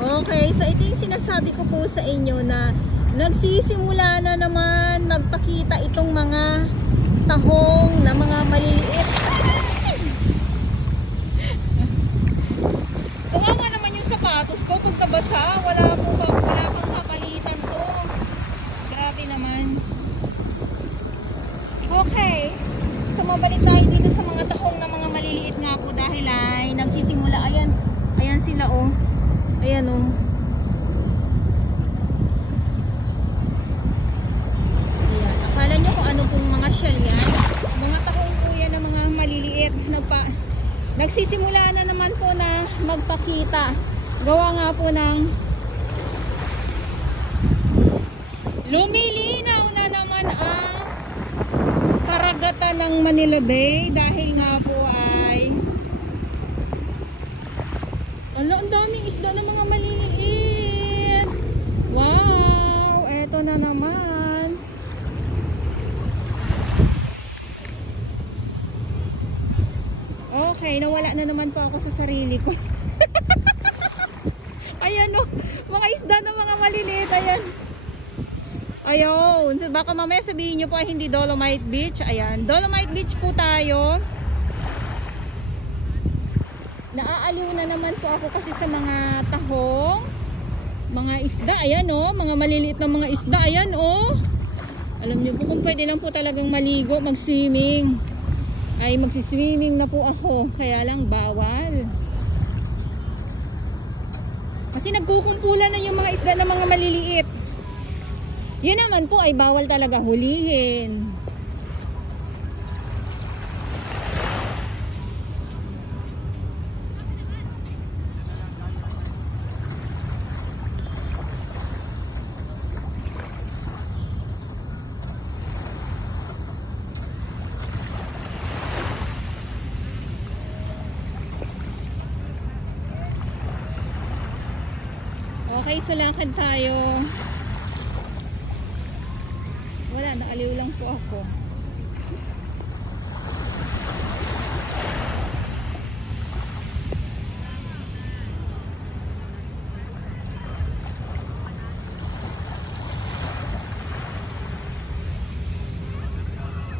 Okay, so ito yung sinasabi ko po sa inyo na nagsisimula na naman magpakita itong mga tahong na mga maliliit. Kawawa naman yung sapatos ko pagkabasa. Wala pang kapalitan to. Grabe naman. Okay, so mabalik tayo dito sa mga tahong na mga maliliit nga po dahil ay nagsisimula. Ayan sila oh. Ayan o. Ayan. Akala nyo kung ano pong mga shell yan. Mga tahong po yan na mga maliliit. Nagsisimula na naman po na magpakita. Gawa nga po ng lumilinaw na naman ang karagatan ng Manila Bay. Dahil nga po ay ang daming isda ng mga maliliit. Wow, eto na naman. Okay, nawala na naman po ako sa sarili ko. Ayan o, mga isda ng mga maliliit. Ayan. Ayun, baka mamaya sabihin nyo po ay hindi Dolomite Beach. Ayan, Dolomite Beach po tayo. Naaaliw na naman po ako kasi sa mga tahong, mga isda. Ayan o, mga maliliit na mga isda. Ayan o. Alam niyo po kung pwede lang po talagang maligo, mag-swimming. Ay magsiswimming na po ako. Kaya lang bawal. Kasi nagkukumpulan na yung mga isda na mga maliliit. Yun naman po ay bawal talaga hulihin. Okay, sa lakad tayo. Wala, naaliw lang po ako.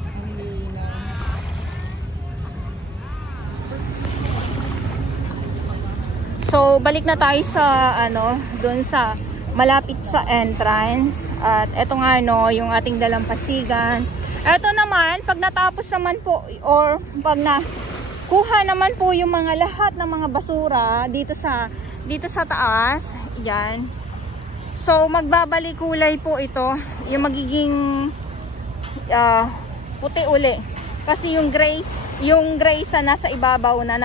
Ang linaw. So, balik na tayo sa doon sa malapit sa entrance. At eto nga yung ating dalampasigan. Eto naman, pag natapos naman po or pag nakuha naman po yung mga lahat ng mga basura dito sa taas, yan. So, magbabalik kulay po ito, yung magiging puti uli. Kasi yung gray sa nasa ibabaw na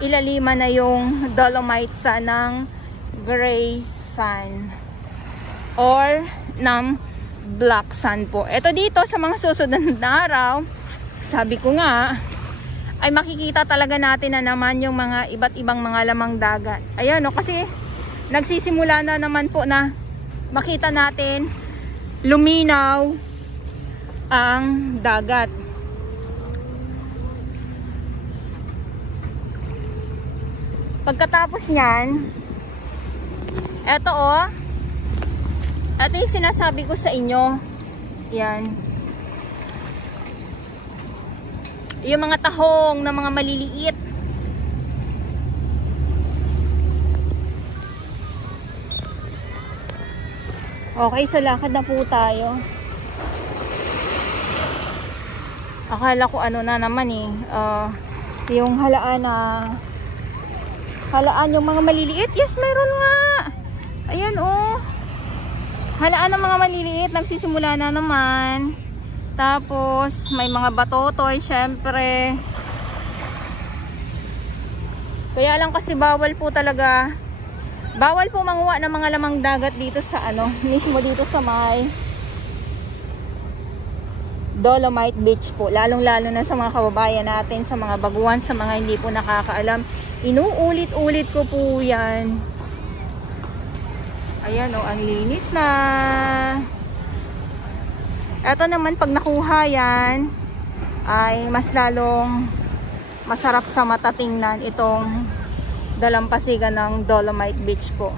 ilaliman na yung dolomite sa ng gray sand or ng black sand po. Ito dito sa mga susunod na araw, sabi ko nga, ay makikita talaga natin na naman yung mga iba't ibang mga lamang dagat. Ayan o, kasi nagsisimula na naman po na makita natin luminaw ang dagat. Pagkatapos niyan, eto ito yung sinasabi ko sa inyo. Yan. Yung mga tahong na mga maliliit. Okay, sa lakad na po tayo. Akala ko na naman yung halaan yung mga maliliit. Yes, meron nga. Ayan halaan ng mga maliliit. Nagsisimula na naman. Tapos may mga batotoy syempre. Kaya lang kasi bawal po manguha ng mga lamang dagat dito sa mismo dito sa may Dolomite Beach po. Lalong-lalo na sa mga kababayan natin, sa mga baguhan, sa mga hindi po nakakaalam. Inuulit-ulit ko po yan. Ayan ang linis na. Ito naman, pag nakuha yan, ay mas lalong masarap sa mata tingnan itong dalampasigan ng Dolomite Beach po.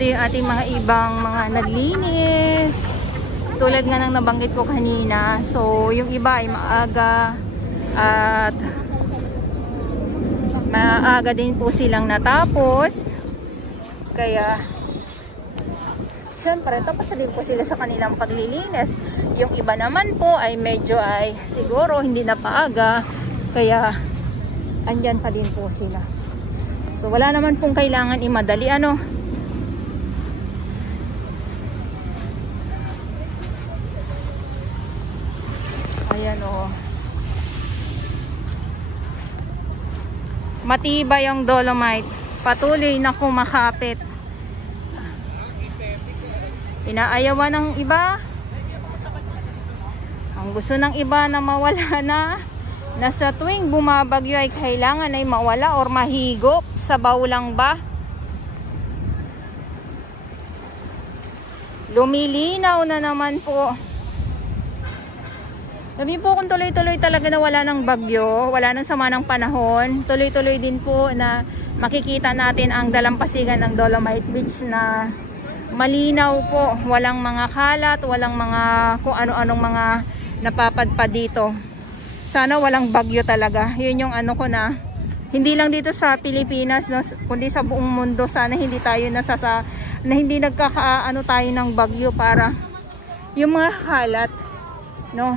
Ito yung ating mga ibang mga naglinis. Tulad nga ng nabanggit ko kanina. So, yung iba ay maaga. At maaga din po silang natapos. Kaya, syempre, tapos din po sila sa kanilang paglilinis. Yung iba naman po ay medyo ay siguro hindi na paaga. Kaya, andyan pa din po sila. So, wala naman pong kailangan imadali. Ayan o. Matibay ang Dolomite. Patuloy na kumakapit. Inaayawan ng iba. Ang gusto ng iba na mawala na sa tuwing bumabagyo ay kailangan ay mawala or mahigop. Sabaw lang ba? Lumilinaw na naman po. Sabi po kung tuloy-tuloy talaga na wala ng bagyo, wala ng sama ng panahon, tuloy-tuloy din po na makikita natin ang dalampasigan ng Dolomite Beach na malinaw po, walang mga kalat, walang mga kung ano-anong mga napapadpad dito. Sana walang bagyo talaga. Yun yung ko na, hindi lang dito sa Pilipinas, no, kundi sa buong mundo, sana hindi tayo na hindi nagkakaano tayo ng bagyo para yung mga kalat, no,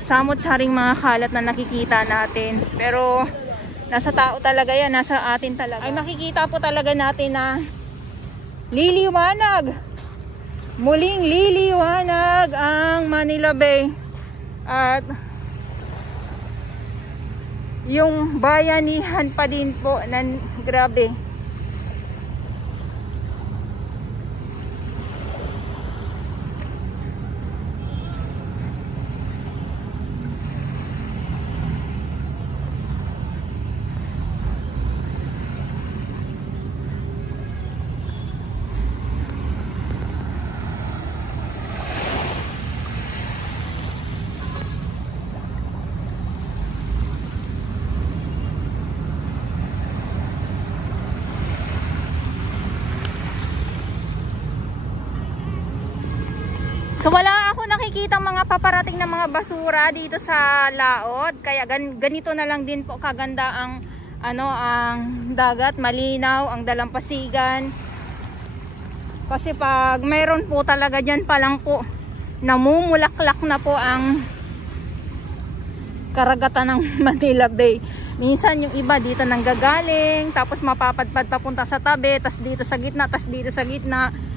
samot-saring mga kalat na nakikita natin. Pero nasa tao talaga yan, nasa atin talaga. Ay makikita po talaga natin na liliwanag. Muling liliwanag ang Manila Bay. At yung bayanihan pa din po na grabe. So wala ako nakikita mga paparating na mga basura dito sa Laod. Kaya ganito na lang din po kaganda ang ang dagat, malinaw, ang dalampasigan. Kasi pag mayroon po talaga diyan pa lang po namumulaklak na po ang karagatan ng Manila Bay. Minsan yung iba dito nanggagaling, tapos mapapadpad papunta sa tabi, tas dito sa gitna, tas dito sa gitna.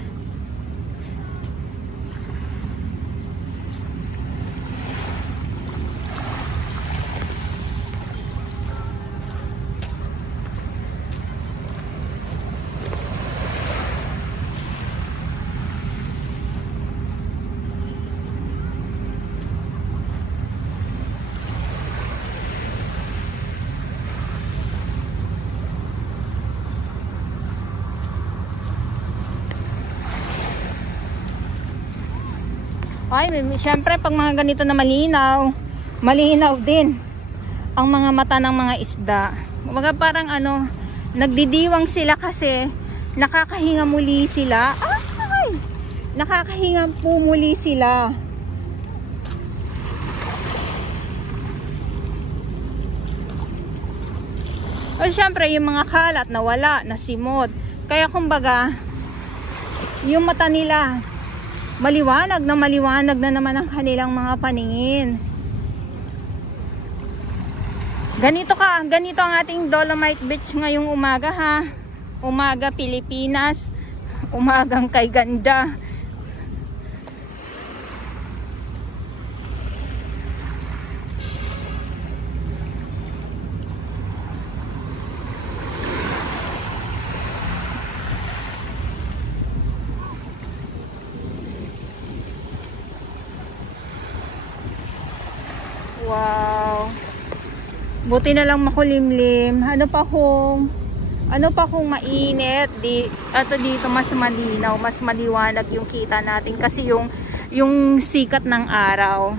Ay, syempre pag mga ganito na malinaw din ang mga mata ng mga isda. Mga parang nagdidiwang sila kasi nakakahinga muli sila. Ay! Nakakahinga po muli sila. O syempre yung mga kalat na wala, nasimot. Kaya kumbaga, yung mata nila maliwanag na naman ang kanilang mga paningin. Ganito ang ating Dolomite Beach ngayong umaga ha. Umaga Pilipinas, umagang kay ganda. Wow. Buti na lang makulimlim. Ano pa kung mainit, dito mas malinaw, mas maliwanag yung kita natin kasi yung sikat ng araw.